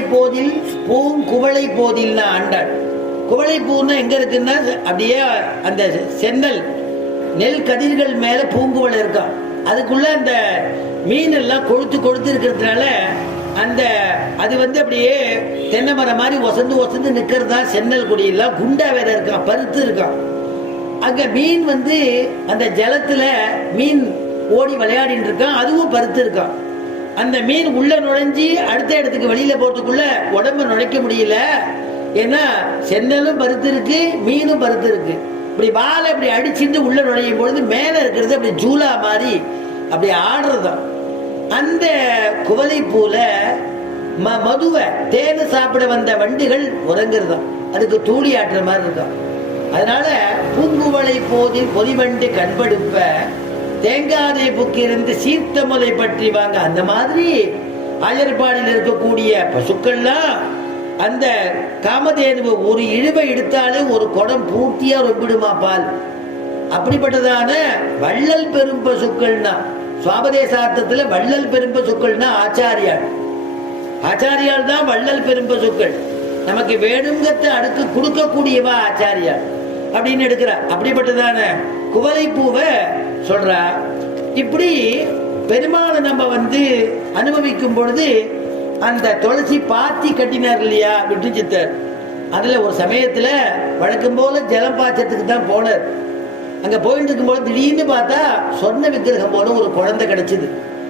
பூங்குவளை போதில் பூங்குவளை போதில்னா ஆண்டாள் குவளை பூன்னா எங்க இருக்குன்னா அப்படியே அந்த சென்னல் நெல் கதிர்கள் மேல பூங்குவளை இருக்கும். அதுக்குள்ள அந்த மீன் எல்லாம் கொழுத்து கொழுத்து இருக்கிறதுனால அந்த அது வந்து அப்படியே தென்னை மரம் மாதிரி ஒசந்து ஒசந்து நிற்கிறது தான் சென்னல் குடியெல்லாம். குண்டா வேற இருக்கான் பருத்து இருக்கான் அங்க மீன் வந்து அந்த ஜலத்துல மீன் ஓடி விளையாடிட்டு இருக்கான் அதுவும் பருத்து இருக்கான் அந்த மீன் உள்ள நுழைஞ்சி அடுத்த இடத்துக்கு வெளியில போறதுக்குள்ள உடம்ப நுழைக்க முடியல. ஏன்னா சென்னலும் பருத்து இருக்கு மீனும் பருத்து இருக்கு. இப்படி வாழை இப்படி அடிச்சுட்டு உள்ள நுழையும் பொழுது மேல இருக்கிறது அப்படி ஜூலா மாதிரி அப்படி ஆடுறதும் அந்த குவளைப்பூல ம மதுவை தேனை சாப்பிட வந்த வண்டுகள் உறங்குறதும் அதுக்கு தூளி ஆட்டுற மாதிரி இருக்கும். அதனால பூங்குவளை போதில் பொதிவண்டு கண்படுப்ப தேங்காதை புக்கிருந்து சீர்த்தமலை பற்றி வாங்க. அந்த மாதிரி ஆயர்பாடியில் இருக்கக்கூடிய பசுக்கள்லாம் அந்த காமதேனுவை ஒரு இழுவை எடுத்தாலே ஒரு குடம் பூர்த்தியா ரொம்பிடுமா பால். அப்படிப்பட்டதான வள்ளல் பெரும் பசுக்கள்னா சுவாபதேசார்த்தத்துல வள்ளல் பெரும் பசுக்கள்னா ஆச்சாரியார். ஆச்சாரியால் தான் வள்ளல் பெரும் பசுக்கள். நமக்கு வேணுங்கத்த அடுக்கு கொடுக்கக்கூடியவா ஆச்சாரியார். அப்படின்னு எடுக்கிறார். அப்படிப்பட்டதான குவளை பூவை சொல்றா இப்படி பெருமாளை நம்ம வந்து அனுபவிக்கும் பொழுது அந்த துளசி பாத்தி கட்டினார் இல்லையா விட்டு சித்தர் அதில் ஒரு சமயத்தில் வழக்கம் போல ஜலம் பாய்ச்சத்துக்கு தான் போனார். அங்கே போயிட்டு இருக்கும்போது திடீர்னு பார்த்தா சொர்ண விக்கிரகம் போல ஒரு குழந்தை கிடைச்சிது.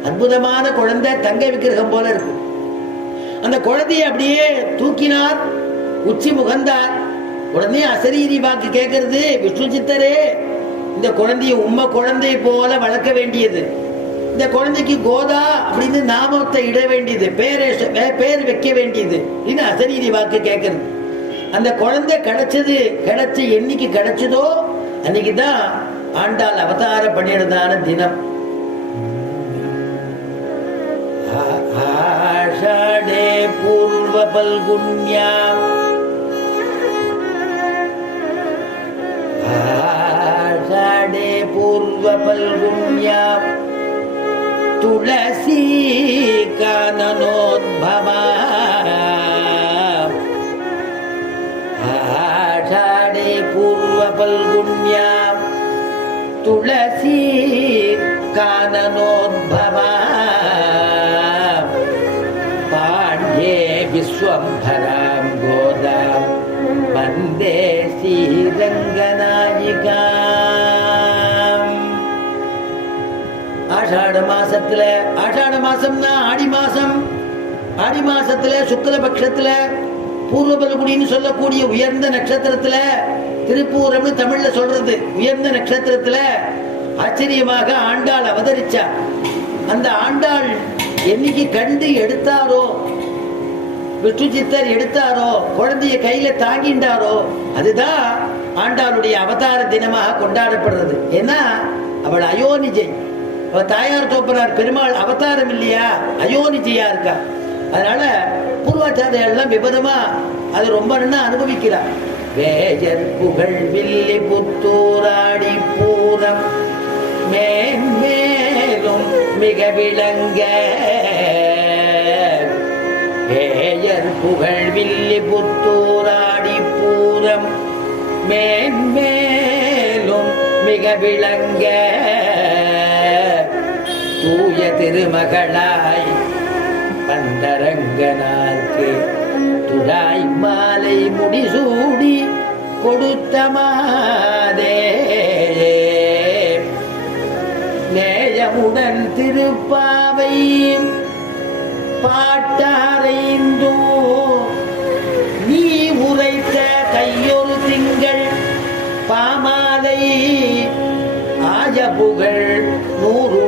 அற்புதமான குழந்தை தங்க விக்கிரகம் போல இருக்கு. அந்த குழந்தையை அப்படியே தூக்கினார் உச்சி முகந்தார். உடனே அசரீரி வாக்கு கேட்கறது விஷ்ணு சித்தரே இந்த குழந்தையை உண்மை குழந்தை போல வளர்க்க வேண்டியது இந்த குழந்தைக்கு கோதா அப்படின்னு நாமத்தை இட வேண்டியது பேரை பேர் வைக்க வேண்டியது இது அசரீதி வாக்கு கேட்கறது அந்த குழந்தை கிடைச்சது கிடைச்ச என்னைக்கு கிடைச்சதோ அன்னைக்கு தான் ஆண்டாள் அவதாரம் பண்ணிடுதான தினம் ஆஷாடே பூர்வ பல்குன்யாம் நல்கும் யார்? துளசி கனனோத்பவா ஆஷாடே பூர்வ பல்குண்யாம் துளசி கனனோத்பவ மாசத்துல ஆஷாட மாசம்னா ஆடி மாசம். ஆடி மாசத்துல சுக்லபக்ஷத்துல பூர்வபலகுடின்னு சொல்லக்கூடிய உயர்ந்த நட்சத்திரத்துல திருப்பூரம்னு தமிழ்ல சொல்றது உயர்ந்த நட்சத்திரத்துல ஆச்சரியமாக ஆண்டாள் அவதரிச்சா. அந்த ஆண்டாள் என்னைக்கு கண்டு எடுத்தாரோ விஷ்ணு சித்தர் எடுத்தாரோ குழந்தைய கையில தாங்கிண்டாரோ அதுதான் ஆண்டாளுடைய அவதார தினமாக கொண்டாடப்படுறது. ஏன்னா அவள் அயோனிஜை. தாயார் தோப்பனார் பெருமாள் அவதாரம் இல்லையா? அயோனிஜியா இருக்கா? அதனால பூர்வாச்சாரியர் எல்லாம் விபரமா அது ரொம்ப நல்லா அனுபவிக்கிறார் வேஜர் புகழ் வில்லி புத்தூராடி பூரம் மேலும் மிக விளங்க. ஏயர் புகழ் வில்லி புத்தூராடி பூரம் மேன்மேலும் மிக விளங்க. தூய திருமகளாய் பந்தரங்கனார்க்கு துடாய் மாலை முடிசூடி கொடுத்த மாதே. நேயமுடன் திருப்பாவை பாட்டாரைந்தோ. நீ உரைத்த கையொரு திங்கள் பாமாலை ஆய புகழ் நூறு